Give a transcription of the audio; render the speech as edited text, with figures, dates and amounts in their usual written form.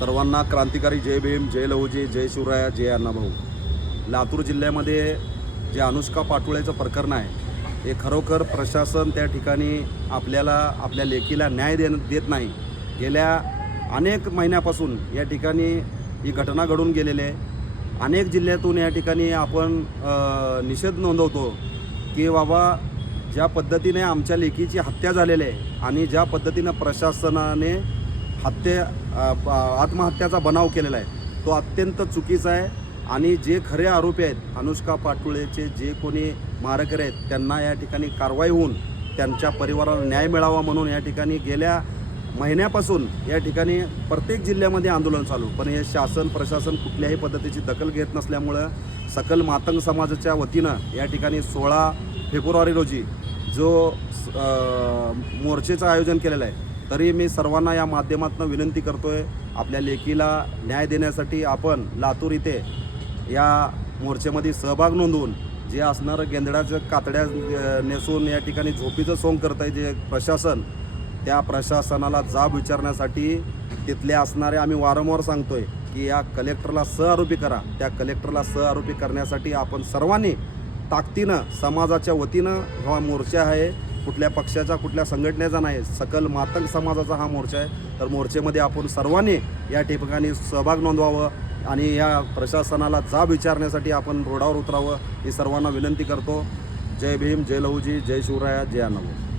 सर्वांना क्रांतिकारी जय भीम, जय लहुजी, जय शिवराया, जय अण्णाभाऊ. लातूर जिल्ह्यामध्ये जे अनुष्का पाटोळेचं प्रकरण आहे हे खरोखर प्रशासन त्या ठिकाणी आपल्या लेकीला न्याय देत नाही. गेल्या अनेक महिन्यापासून या ठिकाणी ही घटना घडून गेलेली आहे. अनेक जिल्ह्यातून या ठिकाणी आपण निषेध नोंदवतो की बाबा ज्या पद्धतीने आमच्या लेकीची हत्या झालेली आहे आणि ज्या पद्धतीनं प्रशासनाने आत्महत्याचा बनाव केलेला आहे तो अत्यंत चुकीचा आहे. आणि जे खरे आरोपी आहेत अनुष्का पाटोळेचे जे कोणी मारेकरी आहेत त्यांना या ठिकाणी कारवाई होऊन त्यांच्या परिवाराला न्याय मिळावा म्हणून या ठिकाणी गेल्या महिन्यापासून या ठिकाणी प्रत्येक जिल्ह्यामध्ये आंदोलन चालू. पण हे शासन प्रशासन कुठल्याही पद्धतीची दखल घेत नसल्यामुळं सकल मातंग समाजाच्या वतीनं या ठिकाणी 16 फेब्रुवारी रोजी जो मोर्चेचं आयोजन केलेलं आहे. तरी मी सर्वांना या माध्यमातून विनंती करतोय आपल्या लेकीला न्याय देण्यासाठी आपण लातूर इथे या मोर्चेमध्ये सहभाग नोंदवून जे असणारं गेंधळाचं कातड्या नेसून या ठिकाणी झोपीचं सोंग करत आहे जे प्रशासन, त्या प्रशासनाला जाब विचारण्यासाठी तिथले असणारे आम्ही वारंवार सांगतोय की या कलेक्टरला सहआरोपी करा. त्या कलेक्टरला सहआरोपी करण्यासाठी आपण सर्वांनी ताकदीनं समाजाच्या वतीनं हा मोर्चा आहे. कुठल्या पक्षाचा कुठल्या संघटनेचा नाही, सकल मातंग समाजाचा हा मोर्चा आहे. तर मोर्चेमध्ये आपण सर्वांनी या ठिकाणी सहभाग नोंदवावं आणि या प्रशासनाला जाब विचारण्यासाठी आपण रोडावर उतरावं ही सर्वांना विनंती करतो. जय भीम, जय लहुजी, जय शिवराया, जय अण्णाभाऊ.